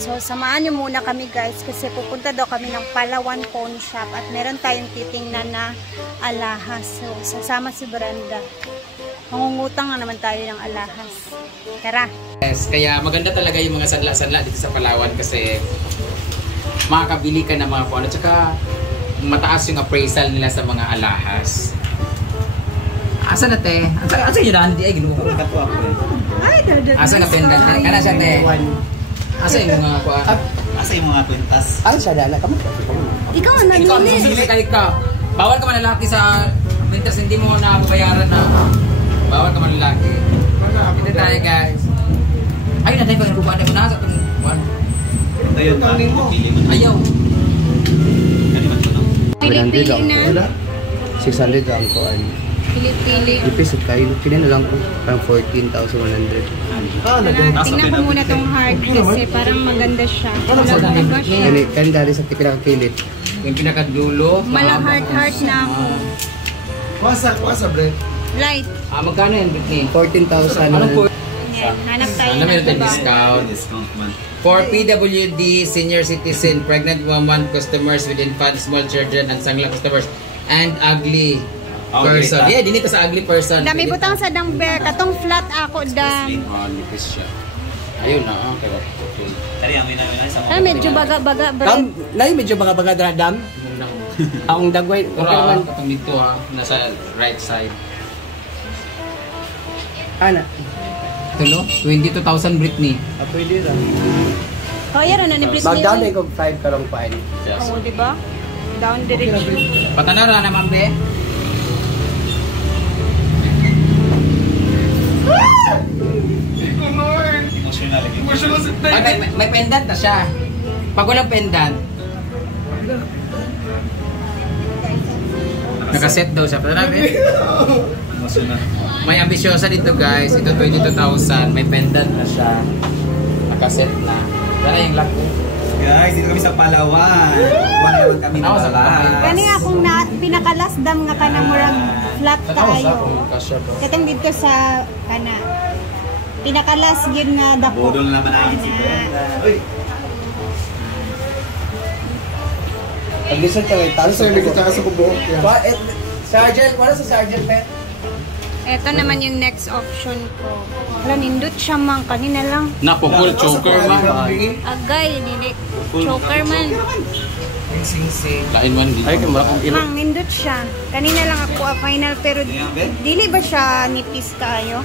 So, samahan niyo muna kami guys kasi pupunta daw kami ng Palawan Pawn Shop at meron tayong titingnan na alahas. So, sasama si Brenda. Mangungutang na naman tayo ng alahas. Tara! Yes, kaya maganda talaga yung mga sanla-sanla dito sa Palawan kasi makakabili ka ng mga kung ano. Tsaka mataas yung appraisal nila sa mga alahas. Asa na te? Asa yung daan? Ay, ginuha ko. Ay, asa na pendant? Kana siya te? Asa yung mga kuha? Asa yung mga kwintas? Ano siya dala? Kamu? Ikaw ang namili. Ikaw, kahit ka. Bawal ka manlalaki sa mintas hindi mo na babayaran na. Bawal ka manlalaki. Ito tayo guys. Ayun na tayo pag nakukuha na muna sa itong one. Ayun, pili mo. Ayaw. Pili-pili na. 600 ang kuan. Pili-pili. Ipis at kayo. Kina na lang ko. Parang 14,100. Tingnan ko muna tong heart kasi parang maganda siya. Maganda siya. Kan dari sa pinakakilit. Yung pinakadulo. Malang heart na ako. Wasa, Brent. Light. Magkano yan, Britney? 14,000. Anong po? Yan. Hanap tayo Ano meron ng tayong trabaho. discount? For PWD, senior citizen, pregnant woman customers with infant, small children, and sangla customers, and ugly person. Yeah, dinito sa ugly person. Dami butang sa damber. Katong flat ako dam. Nipis siya. Ayun na, okay. Tari, ang wina-wina sa mga. Medyo baga-baga, Dam, Brad. lahi medyo baga-baga dam. Ang dagway. Pero katong dito ha, nasa right side. Ana. Ito no? 22,000 Britney. Pwede lang. Kaya rin na ni Britney. Bag down na yung 5 karong pain. Yes. Oo, diba? Down direction. Patanaw na naman, be. Emotional. May pendant na siya. Pag walang pendant, nakaset daw siya. Patanaw, be. Emotional. May ambisyosa dito guys. Ito 22,000. May pendant na siya. Nakaset na. Dala yung lock ko. Guys, dito kami sa Palawan. Kuha naman kami ng Ako, sa balas. Kani akong pinakalasdam nga ka na murag flat tayo. Kasya ba? Katong dito sa kana. Pinakalas yun nga dako. Bodol na naman namin si Brenda. Uy! Pag-listen ka rin. Talo sa mga kita sa kubo. Sergeant, wala sa Sergeant Pet? Ito naman yung next option ko. Wala, nindot siya man. Kanina lang. Napukul choker man. Agay, nili. Choker man. Lain man dito. Ay, kung bakong ilo. Mang, nindot siya. Kanina lang ako final pero dili ba siya nipis tayo?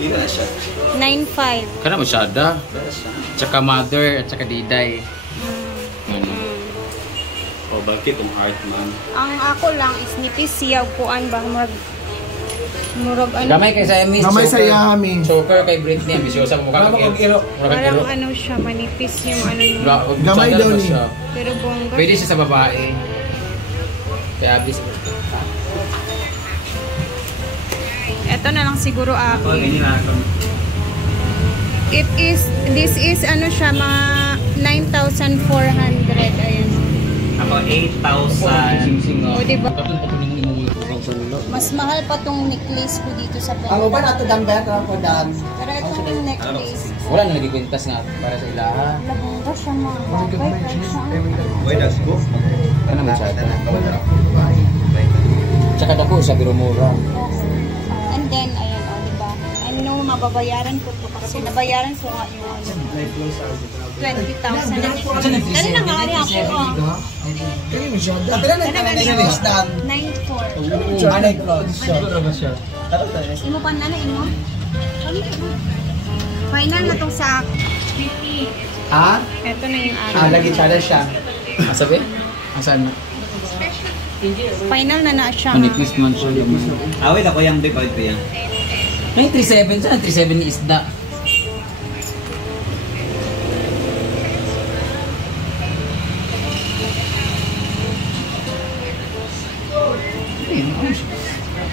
Pila na siya. 9.5. Kana masyada. Tsaka mother at tsaka diday. O, bakit ang heart man? Ang ako lang is nipis siyaw kuan ba murag ano. Gamay kay sa Miss. Gamay sa Yami. Choker kay Britney. Ambisyosa mo mukha kang iro. Parang ano siya, manipis yung ano yung... Gamay daw niya. Pero bongga. Pwede siya sa babae. Kaya abis. Ito na lang siguro Ako, ako. ganyan na ako. This is ano siya, mga 9,400. Ayan. Ako, 8,000. O diba? Mas mahal pa tong necklace ko dito sa Ang uban Pilipinas. ato damber ko dam. Pero ito yung necklace. Wala na nagikwintas nga para sa ilaha. Labongga siya mga bagay. Price siya. Uy, that's go. Ano masyada? Tsaka dako sa biro mura. And then, ayan o, diba? Ano mababayaran ko to kasi nabayaran ko nga yung ano. 20,000 na Dali na nga rin ako. Kapila na yung dam. 9,400. Anay clothes siya. Imo pa na imo? Final na tong sa Ha? Ito na yung akin. Lagi siya. Asabi? Asan na? Final na siya. Manipis man siya. Awit ako yung big out pa yan. May 37 siya. 37 ni isda.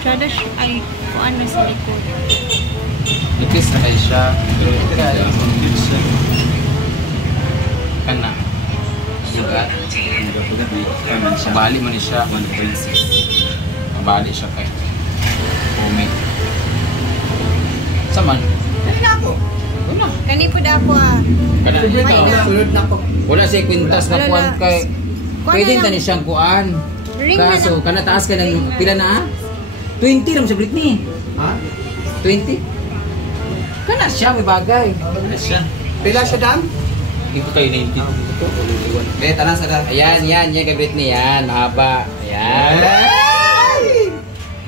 Sada siya. Ay, kung ano sa likod. Nipis na kayo siya. Pero ito kaya kana. Sugat. Bali man siya. Bali siya kay. Umi. Saman. Dali na ako. Wala. Kani po na ako Kana Sunod na ko. wala siya kwintas na Wala kuan na. kay Kuan pwede na lang. tani siyang kuan. Ring na Kaso lang. kana taas ka Ring ng na. pila na? 20 ram sa Britney. Ha? 20. Kana siya may bagay. Kana siya. Pila siya dam? Hindi ko kayo naintindihan. Be, tanan sa dam. Ayan, yan kay Britney yan, mahaba. Ayan.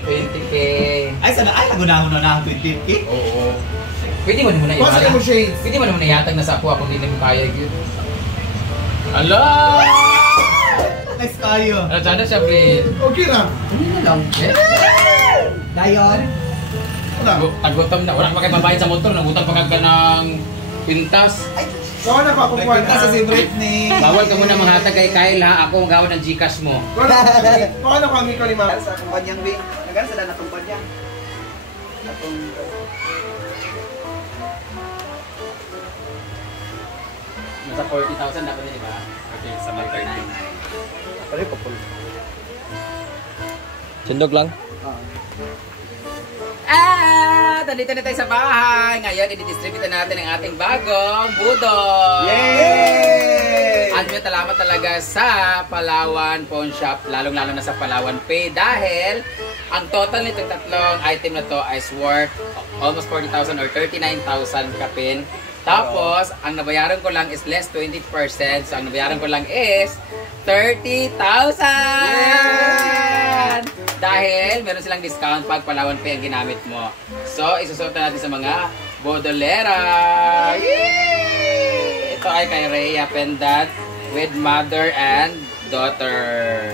20k. Ay, sana, ay, nagunahon na 20k. Oo. Pwede mo naman na Basta mo shades. Pwede mo naman na yatag na sa ako kung hindi mo kaya yun. Ala! Nice kayo. Ano sana siya, Brit? Okay na. Hindi na lang. Dayon. Tagutom na. Wala pa kayo mabayad sa motor. Nagutom pa ka ng pintas. Kuha na ko kung kuha Nagpunta sa si Britney. Bawal ka muna manghatag kay Kyle ha. Ako magawad ng Gcash mo. Kuha na ko ang ikaw ni ma'am. Sa kumpanyang Be. Nagana sa dana kumpanya. Atong Nasa 40,000 dapat din, di ba? Okay, sa mga 30. Pare ko po. Sundog lang. Nandito na tayo sa bahay. Ngayon, i-distribute natin ang ating bagong budol. Yay! At may salamat talaga sa Palawan Pawn Shop, lalong-lalo na sa Palawan Pay dahil ang total nitong tatlong item na to is worth almost 40,000 or 39,000 kapin. Tapos, ang nabayaran ko lang is less 20%. So, ang nabayaran ko lang is 30,000! Dahil meron silang discount pag Palawan Pay ang ginamit mo. So, isusuot na natin sa mga bodolera. Yay! Ito ay kay Rhea pendant with mother and daughter.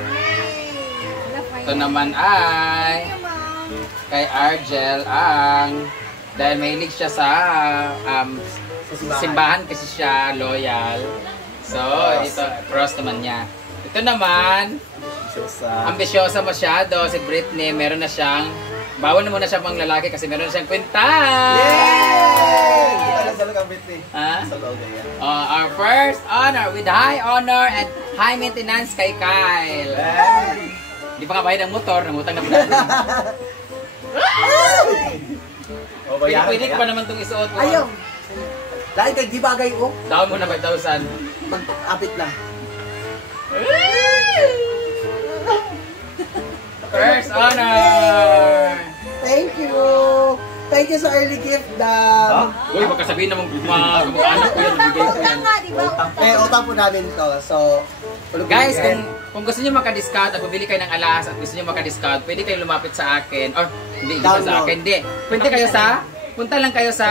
Ito naman ay kay Argel ang dahil mahilig siya sa simbahan kasi siya loyal. So, ito cross naman niya. Ito naman ambisyosa masyado si Britney, meron na siyang bawal na muna siya pang lalaki kasi meron na siyang kwintas. Yay! Kita na sa loob ang Britney. Ha? Sa loob yan. Our first honor with high honor and high maintenance kay Kyle. Hindi pa nga bayad ang motor, namutang na pala. Pwede ka pa naman itong isuot mo. Ayaw. Dahil kay di bagay o. Down mo na 5,000. Mag-apit lang. First honor! Thank you. Thank you sa early gift, Dam. Uy, baka sabihin naman mga kamag-anak ko yan, nabigay ko yan. Utang po namin to. So, Guys, kung gusto niyo maka-discount at bumili kayo ng alahas at gusto niyo maka-discount, pwede kayong lumapit sa akin. Or, hindi sa Download. akin, hindi. Pwede kayo sa, punta lang kayo sa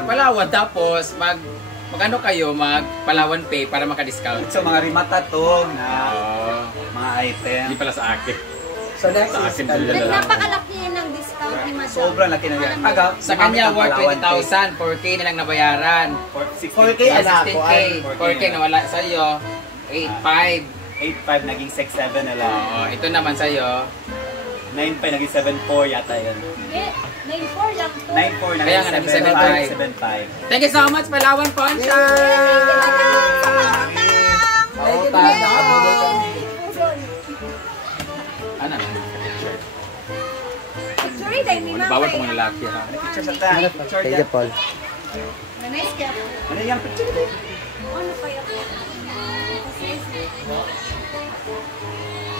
Palawan, tapos mag-ano kayo, mag-Palawan Pay para maka-discount. So, mga rimata to na Oh, mga item. hindi pala sa akin. So next Sa is akin pala. Napakalaki ng discount ni Madam. Sobrang laki na yan. Sa kanya, worth 20,000, 4K na lang nabayaran. 4K Ah, anak. 16K, 4K nawala sa'yo, 8,500. 8.5 naging 6.7 na lang. Oo, ito naman sa'yo. 9.5 naging 7.4 yata yun. 9.4 lang to. 9.4 Kaya nga naging naging 7.5. 7.5. Thank you so much, Palawan Pawn Shop! Ano lang? Sorry, dahil may Bawal kung mga lalaki ha. Picture sa tayo. Picture Thank yan. you, Paul. Nice ka po. Ano yung picture dito? Ano kaya po?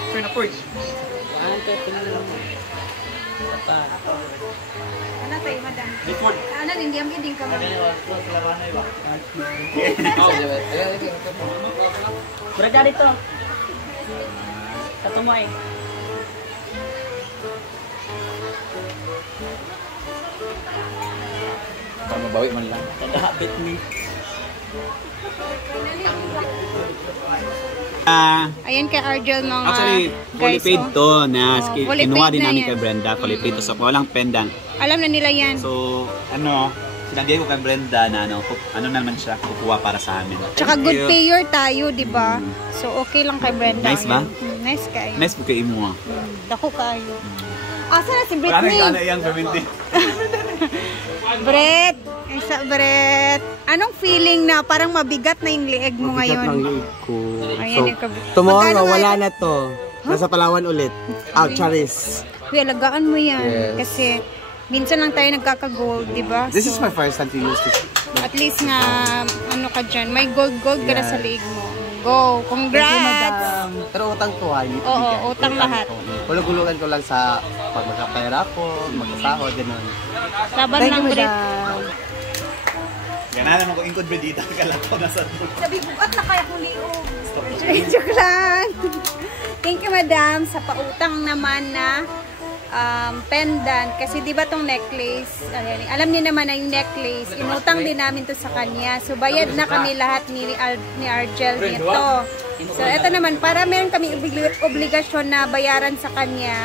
Picture na Ford. Ano tayo, Madam? Before. Ano, hindi ang kidding ka mo. Berada dito. Satu mo eh. Para mabawi man lang. Habit ni. Ayan kay Argel mga Actually, fully guys, paid oh. to na fully kinuha paid din na namin yan. kay Brenda. Fully paid to sa walang pendant. Alam na nila yan. So, sinagay ko kay Brenda na ano naman siya kukuha para sa amin. Tsaka Thank good you. payer tayo, di ba? So, okay lang kay Brenda. Nice ba? Nice kayo. Nice po kayo mo. Dako kayo. Asa na si Parang Britney? ano yung gawin Brett! Isa, Brett. Anong feeling na parang mabigat na yung lieg mo Mabigat ngayon? ng liig ko. Ayan, So, ikaw. tomorrow, Magkano wala nga- na to. Nasa Palawan ulit. Charis. Uy, alagaan mo yan. Yes. Kasi minsan lang tayo nagkaka-gold, di ba? This is So, my first time to use this At least nga, ano ka dyan, may gold ka na sa leg mo. Go! Congrats! Pero utang ko ha, hindi Oo, utang lahat. Hulog-hulugan ko lang sa pag magkapera ko, magkasahod, gano'n. Laban lang, Bre. Ganahan mo ko ingkod ba dito, kalakaw na sa doon. Sabi, bukat na kaya kung liog. Joke lang. Thank you, madam, sa pautang naman na pendant. Kasi di ba tong necklace, alam niyo naman na yung necklace, inutang din namin to sa kanya. So, bayad na kami lahat ni Argel nito. So, eto naman, para meron kami obligasyon na bayaran sa kanya,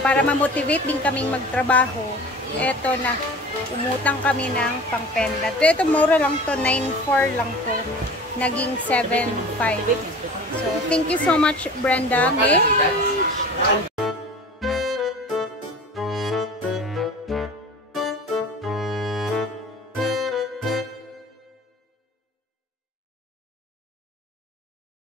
para ma-motivate din kaming magtrabaho, eto na, umutang kami ng pang-pendant. Ito, mura lang to, 9.4 lang to. Naging 7.5. So, thank you so much, Brenda.